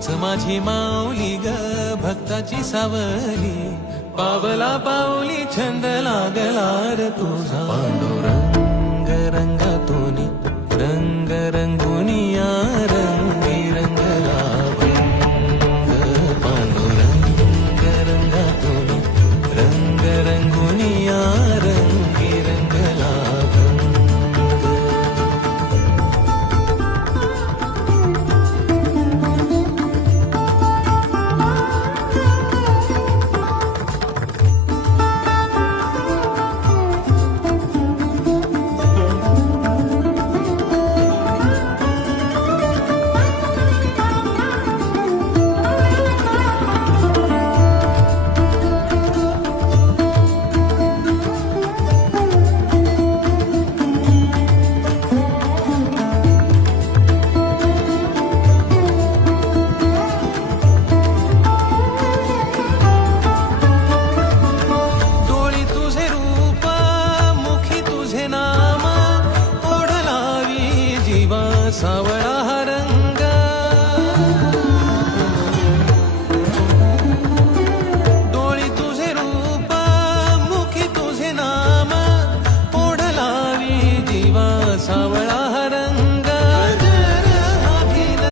तूच माझी माऊली ग भक्ताची सावली, पावला पाऊली छंद लागला रे तुझा. पांडुरंग रंगातून रंग रंगुनिया रंग